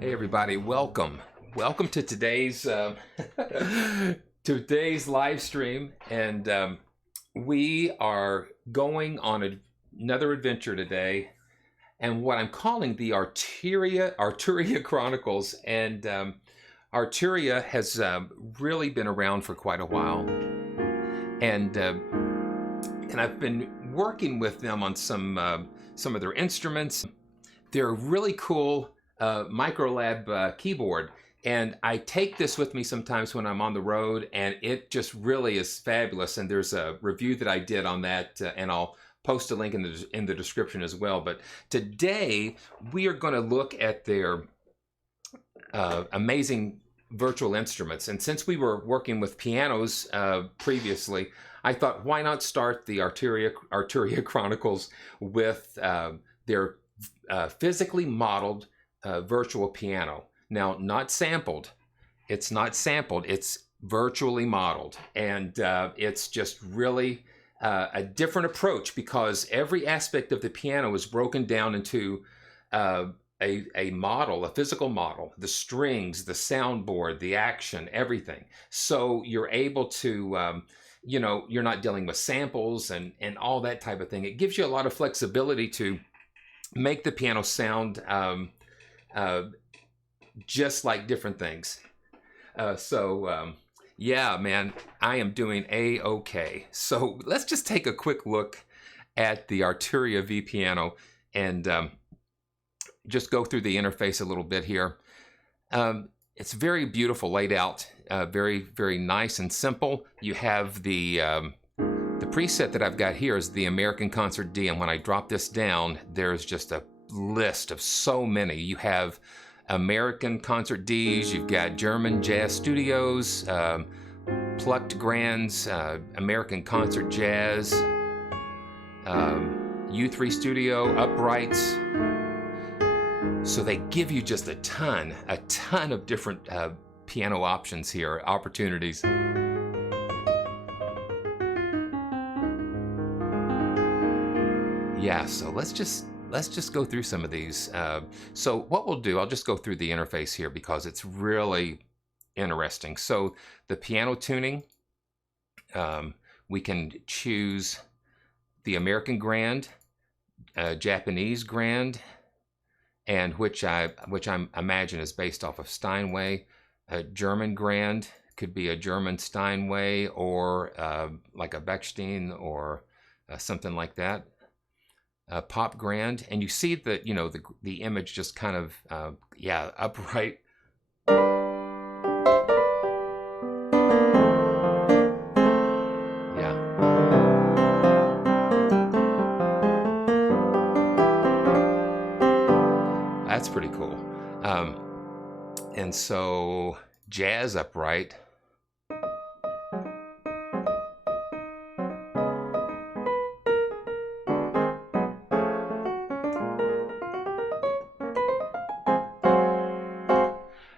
Hey everybody, welcome. Welcome to today's today's live stream, and we are going on another adventure today, and what I'm calling the Arturia Chronicles. And Arturia has really been around for quite a while, and I've been working with them on some of their instruments. They're really cool Microlab keyboard, and I take this with me sometimes when I'm on the road, and it just really is fabulous. And there's a review that I did on that, and I'll post a link in the description as well. But today we are going to look at their amazing virtual instruments. And since we were working with pianos previously, I thought, why not start the Arturia Chronicles with their physically modeled virtual piano. Now, not sampled. It's not sampled. It's virtually modeled. And it's just really a different approach, because every aspect of the piano is broken down into a model, a physical model, the strings, the soundboard, the action, everything. So you're able to, you're not dealing with samples and all that type of thing. It gives you a lot of flexibility to make the piano sound just like different things. Yeah, man, I am doing A-okay. So let's just take a quick look at the Arturia V piano and just go through the interface a little bit here. It's very beautiful laid out, very, very nice and simple. You have the preset that I've got here is the American Concert D, and when I drop this down, there's just a list of so many. You have American Concert Ds, you've got German Jazz Studios, plucked Grands, American Concert Jazz, U3 Studio, uprights. So they give you just a ton of different piano options here, opportunities. Yeah, so let's just go through some of these. So what we'll do, I'll just go through the interface here because it's really interesting. So the piano tuning, we can choose the American Grand, Japanese Grand, and which I imagine is based off of Steinway. German Grand could be a German Steinway, or like a Bechstein, or something like that. Pop Grand, and you see that the image just kind of upright. Yeah, that's pretty cool. And so jazz upright.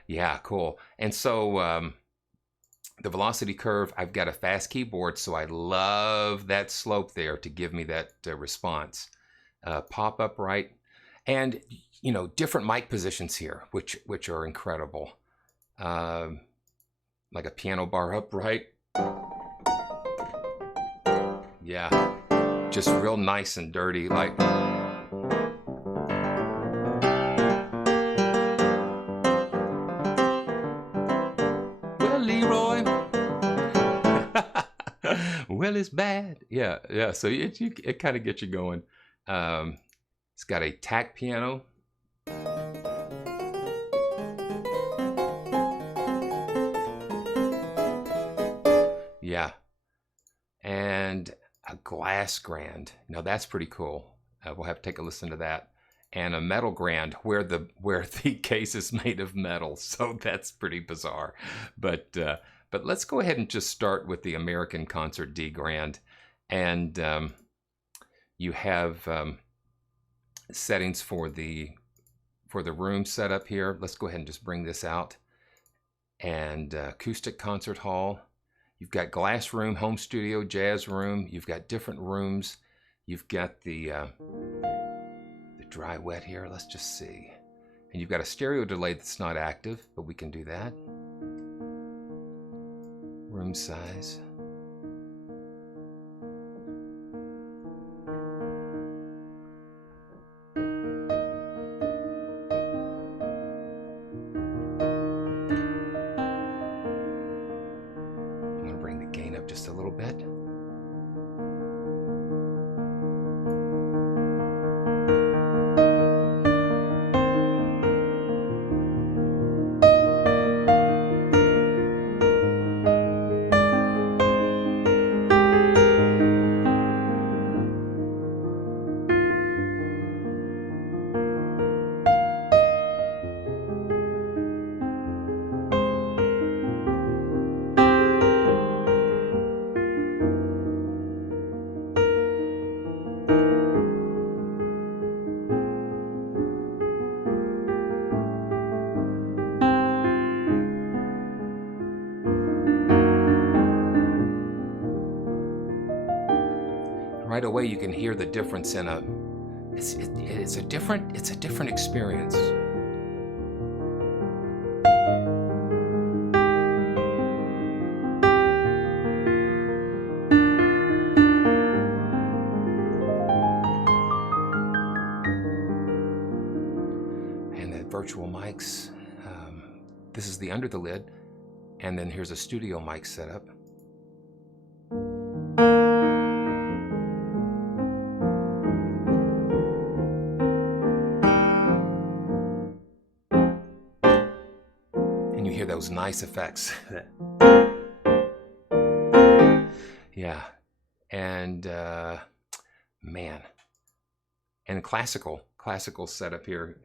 Yeah, cool. And so the velocity curve, I've got a fast keyboard, so I love that slope there to give me that response. Pop upright, and different mic positions here, which are incredible. Like a piano bar upright. Yeah, just real nice and dirty, like. Well, it's bad. Yeah. So it kind of gets you going. It's got a tack piano. Yeah, and a glass Grand. Now that's pretty cool. We'll have to take a listen to that. And a metal Grand, where the case is made of metal. So that's pretty bizarre, but let's go ahead and just start with the American Concert D Grand. And you have settings for the room setup here. Let's go ahead and just bring this out. And acoustic concert hall. You've got glass room, home studio, jazz room. You've got different rooms. You've got the dry wet here. Let's just see. And you've got a stereo delay that's not active, but we can do that. Room size. I'm going to bring the gain up just a little bit. Right away, you can hear the difference in a. It's a different experience. And the virtual mics. This is the under the lid, and then here's a studio mic setup. And you hear those nice effects. Yeah. And man. And classical setup here.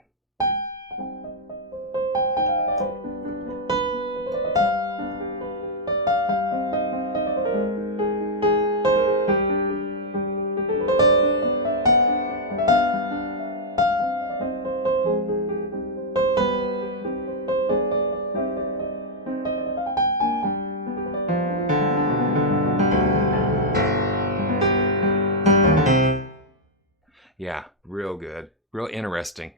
Yeah, real good, real interesting.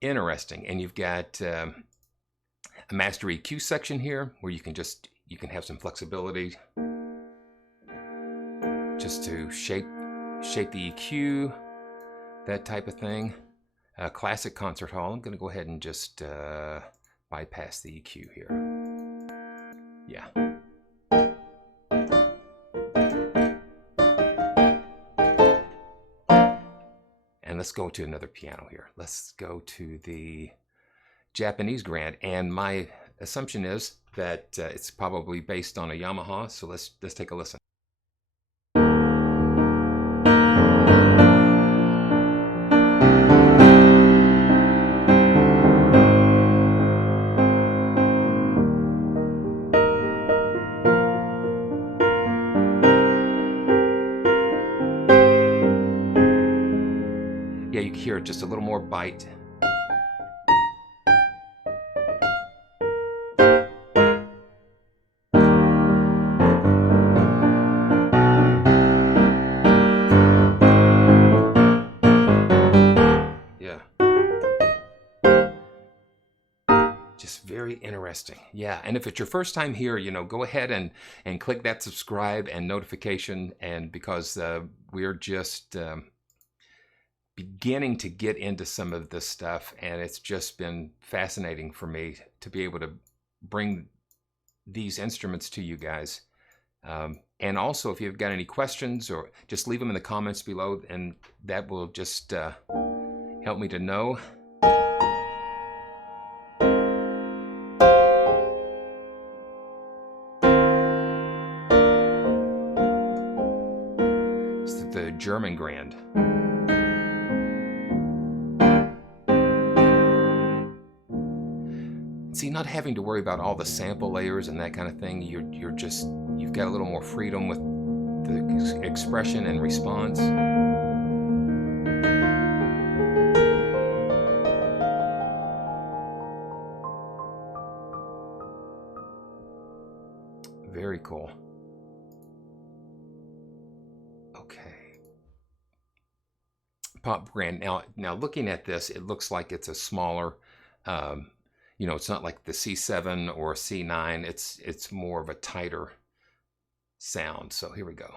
And you've got a master EQ section here where you can have some flexibility just to shape the EQ, that type of thing. Classic concert hall. I'm going to go ahead and just bypass the EQ here. Yeah. And let's go to another piano here. Let's go to the Japanese Grande. And my assumption is that it's probably based on a Yamaha. So let's take a listen. Yeah, you can hear just a little more bite. Yeah. Just very interesting. Yeah, and if it's your first time here, go ahead and click that subscribe and notification, and because we're just beginning to get into some of this stuff, and it's just been fascinating for me to be able to bring these instruments to you guys. And also, if you've got any questions, or just leave them in the comments below, and that will just help me to know. It's the German Grande. See, not having to worry about all the sample layers and that kind of thing, you've got a little more freedom with the expression and response. Very cool. Okay. Pop Grande. Now looking at this, it looks like it's a smaller You know, it's not like the C7 or C9. It's more of a tighter sound. So here we go.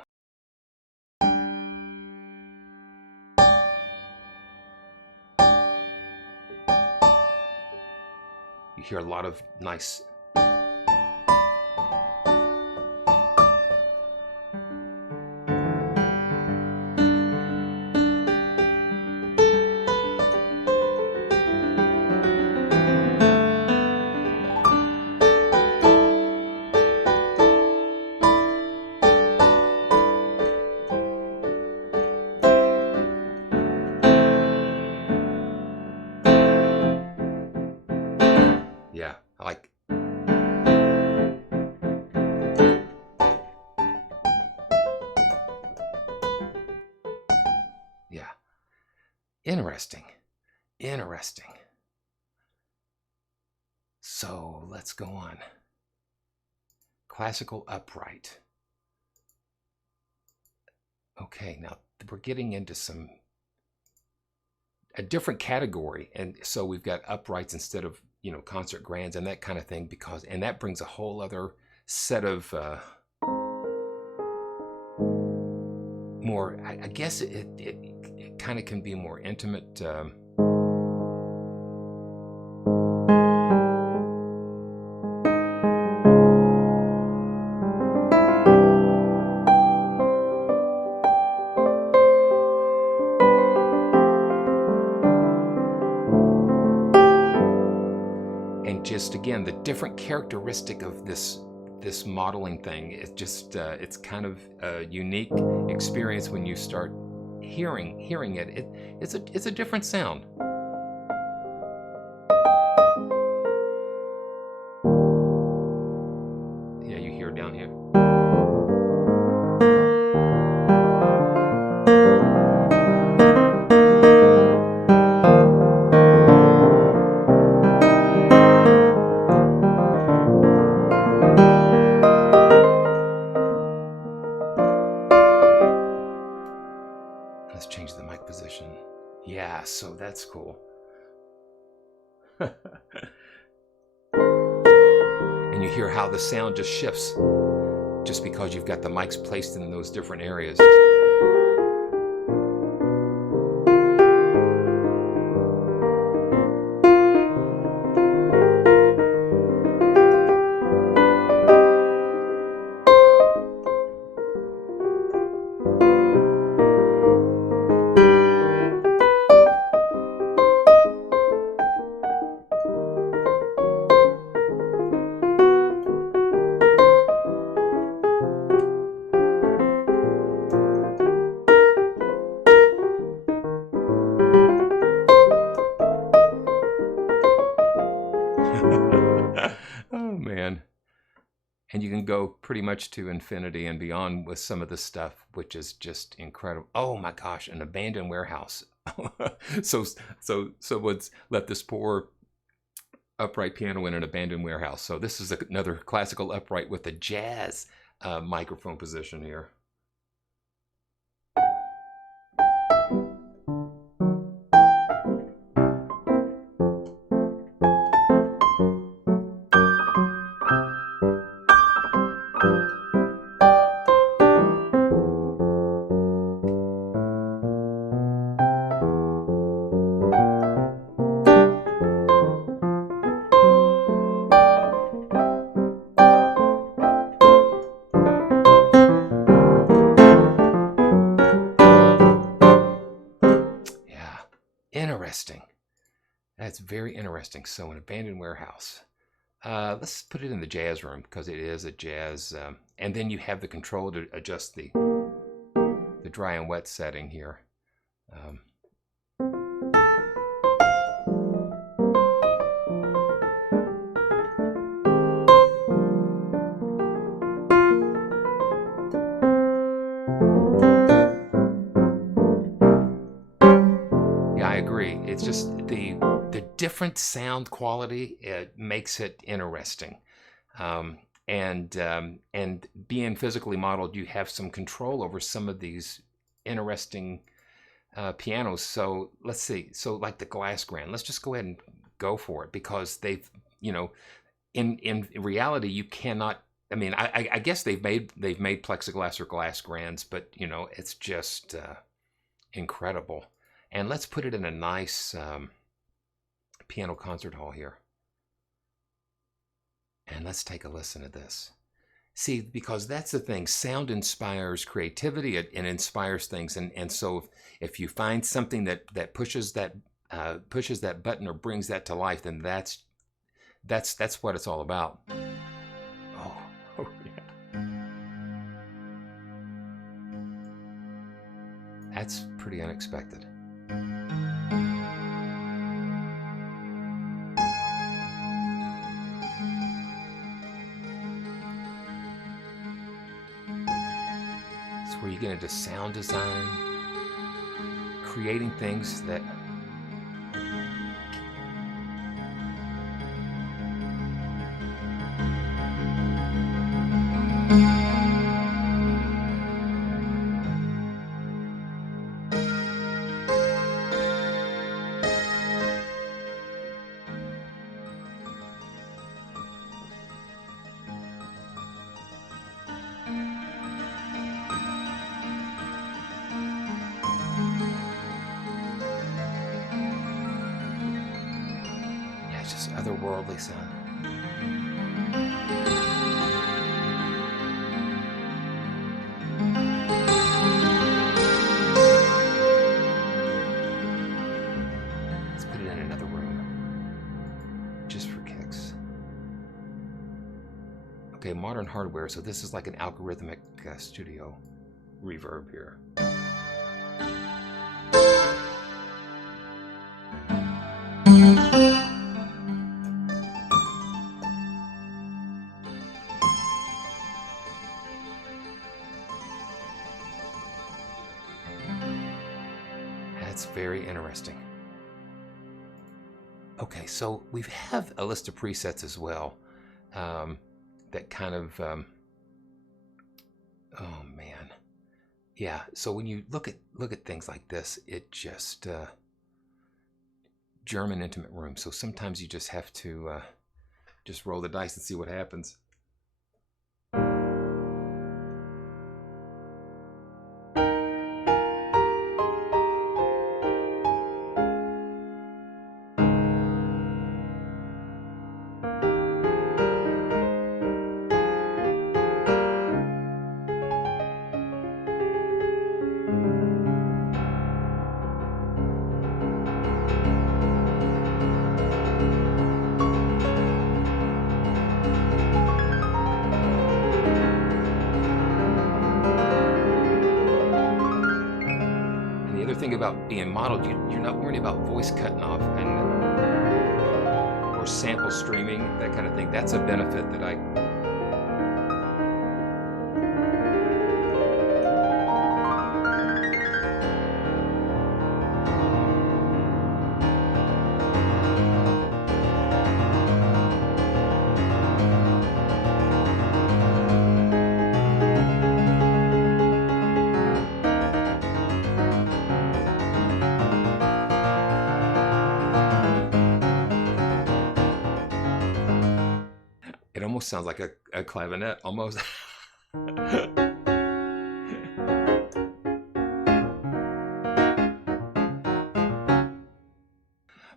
You hear a lot of nice. Yeah, I like. Yeah, interesting. Interesting. So let's go on. Classical upright. Okay, now we're getting into a different category, and so we've got uprights instead of, you know, concert grands and that kind of thing, because, and that brings a whole other set of more, I guess it kind of can be more intimate. And just again, the different characteristic of this modeling thing, it just it's kind of a unique experience when you start hearing it. It's a different sound. Yeah, you hear down here. Let's change the mic position. Yeah, so that's cool. And you hear how the sound just shifts just because you've got the mics placed in those different areas. Oh man. And you can go pretty much to infinity and beyond with some of this stuff, which is just incredible. Oh my gosh, an abandoned warehouse. so let's let this poor upright piano in an abandoned warehouse. So this is another classical upright with a jazz microphone position here. Interesting. That's very interesting. So an abandoned warehouse. Let's put it in the jazz room because it is a jazz. And then you have the control to adjust the dry and wet setting here. Yeah, I agree. It's just the different sound quality, it makes it interesting. And being physically modeled, you have some control over some of these interesting pianos. So let's see. So like the Glass Grand, let's just go ahead and go for it, because they've, in reality, you cannot. I mean, I guess they've made plexiglass or glass Grands, but it's just incredible. And let's put it in a nice piano concert hall here, and let's take a listen to this. See, because that's the thing, sound inspires creativity, it inspires things, and so if you find something that pushes that button or brings that to life, then that's what it's all about. Oh yeah. That's pretty unexpected. It's where you get into sound design, creating things that just otherworldly sound. Let's put it in another room, just for kicks. Okay, modern hardware, so this is like an algorithmic studio reverb here. That's very interesting. Okay, so we have a list of presets as well, that kind of, oh man, yeah. So when you look at things like this, it just German intimate room. So sometimes you just have to just roll the dice and see what happens. Thing about being modeled, you're not worrying about voice cutting off or sample streaming, that kind of thing. That's a benefit that it almost sounds like a clavinet, almost.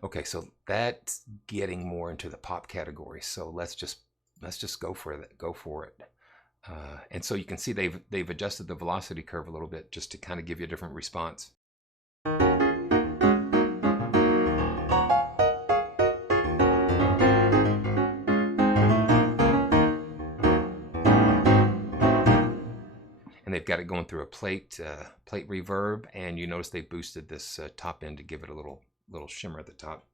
Okay, so that's getting more into the pop category. So let's just go for it. And so you can see they've adjusted the velocity curve a little bit just to kind of give you a different response. And they've got it going through a plate reverb, and you notice they boosted this top end to give it a little shimmer at the top.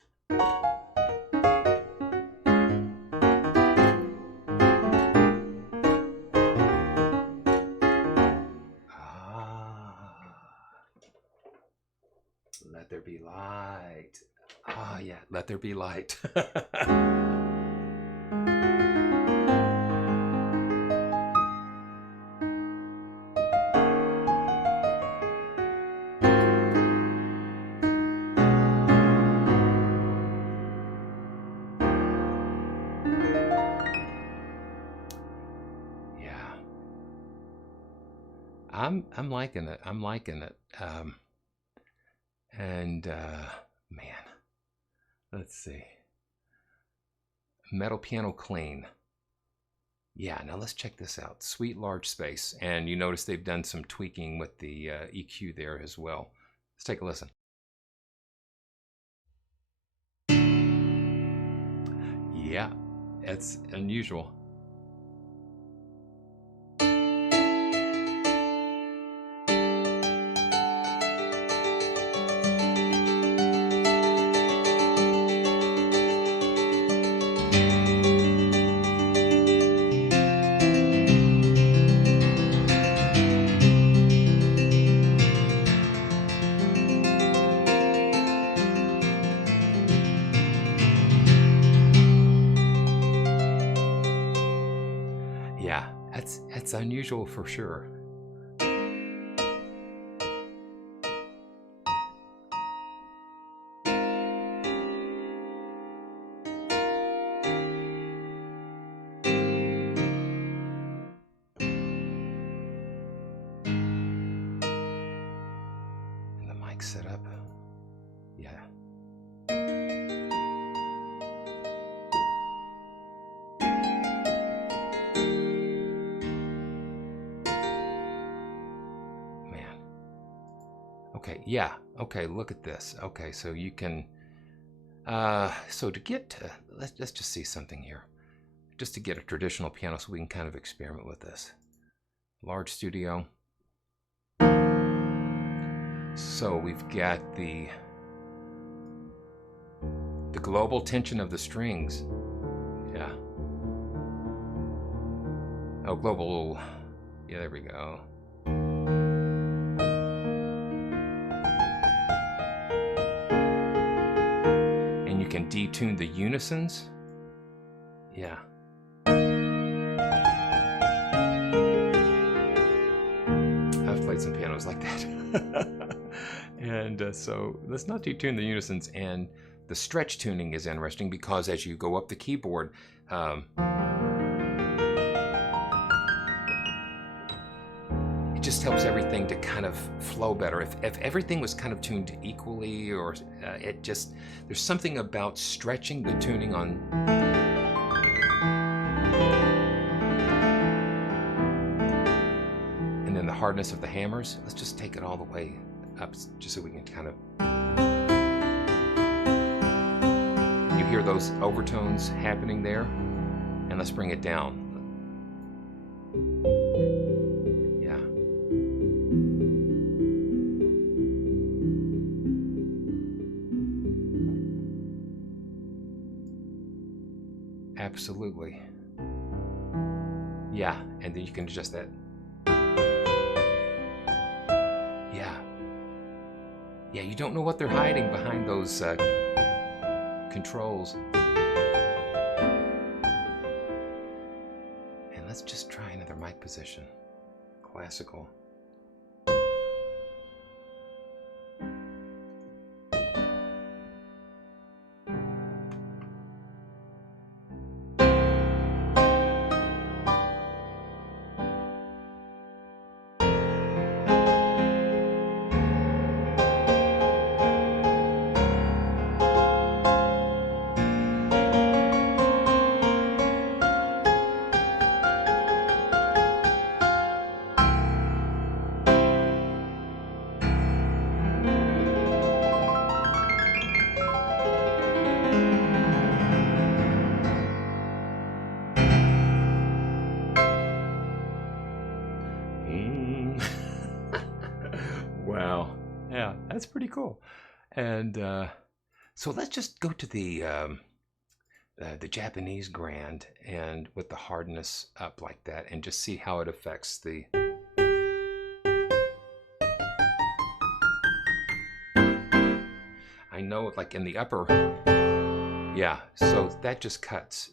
Let there be light. Ah, yeah, let there be light. I'm liking it. I'm liking it. Man, let's see. Metal piano clean. Yeah, now let's check this out. Sweet large space. And you notice they've done some tweaking with the EQ there as well. Let's take a listen. Yeah, it's unusual. Yeah, that's unusual for sure. And the mic set up. Yeah. Man. Okay, yeah. Okay, look at this. Okay, so you can so to get to let's just see something here. Just to get a traditional piano so we can kind of experiment with this. Large studio. So we've got the global tension of the strings. Yeah. Oh, global. Yeah, there we go. And you can detune the unisons. Yeah. I've played some pianos like that. And so let's not detune the unisons. And the stretch tuning is interesting because as you go up the keyboard, it just helps everything to kind of flow better. If everything was kind of tuned equally, or it just, there's something about stretching the tuning on. And then the hardness of the hammers, let's just take it all the way up just so we can kind of, you hear those overtones happening there, and let's bring it down. Yeah. Absolutely. Yeah, and then you can adjust that. Yeah, you don't know what they're hiding behind those controls. And let's just try another mic position. Classical. Wow. Yeah, that's pretty cool. And so let's just go to the Japanese Grande, and with the hardness up like that, and just see how it affects the. I know, like in the upper. Yeah, so that just cuts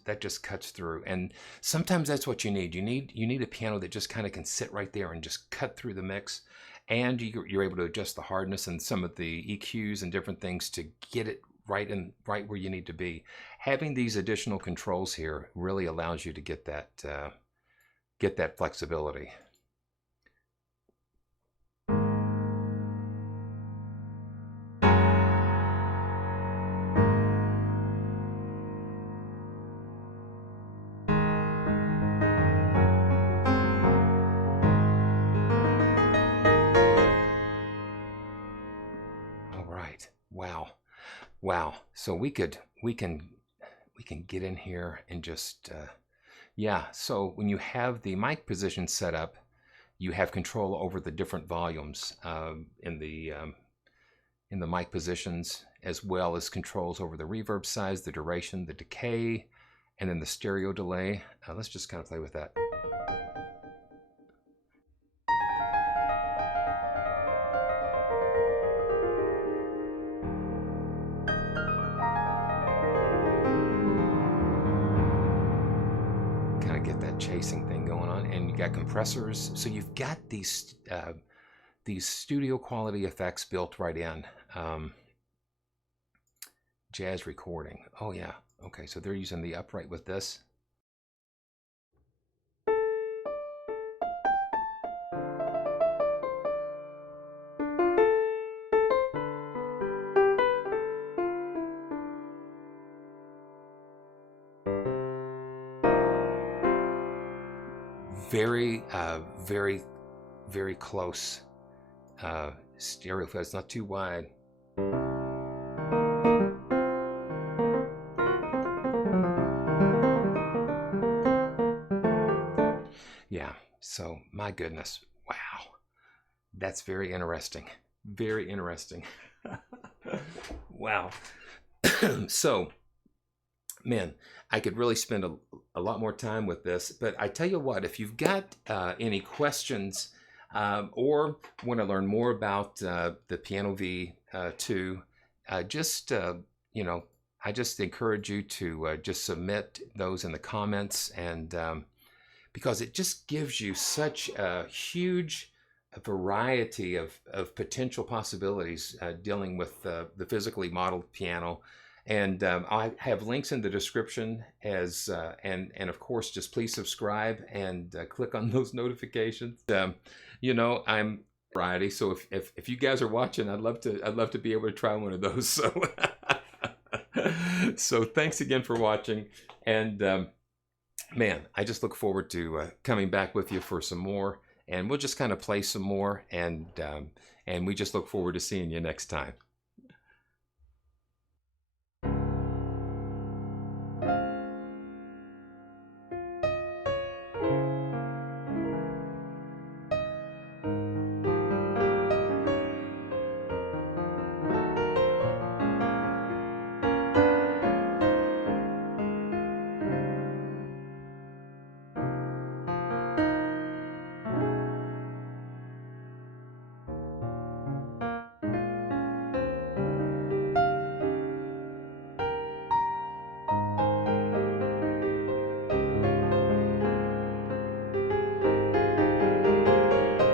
through, and sometimes that's what you need. You need a piano that just kind of can sit right there and just cut through the mix, and you're able to adjust the hardness and some of the EQs and different things to get it right where you need to be. Having these additional controls here really allows you to get that flexibility. Wow. So we can get in here and just yeah. So when you have the mic position set up, you have control over the different volumes in the mic positions, as well as controls over the reverb size, the duration, the decay, and then the stereo delay. Let's just kind of play with that. Kind of get that chasing thing going on, and you got compressors. So you've got these studio quality effects built right in. Jazz recording. Oh yeah. Okay, so they're using the upright with this. Very, very close stereo. It's not too wide. Yeah, so my goodness, wow, that's very interesting. Very interesting. Wow. So, man, I could really spend a lot more time with this, but I tell you what, if you've got any questions or want to learn more about the Piano V2, just, you know, I just encourage you to just submit those in the comments, and because it just gives you such a huge variety of potential possibilities dealing with the physically modeled piano. And I have links in the description, as and of course, just please subscribe and click on those notifications. You know, I'm variety, so if you guys are watching, I'd love to be able to try one of those. So so thanks again for watching, and man, I just look forward to coming back with you for some more, and we'll just kind of play some more, and we just look forward to seeing you next time.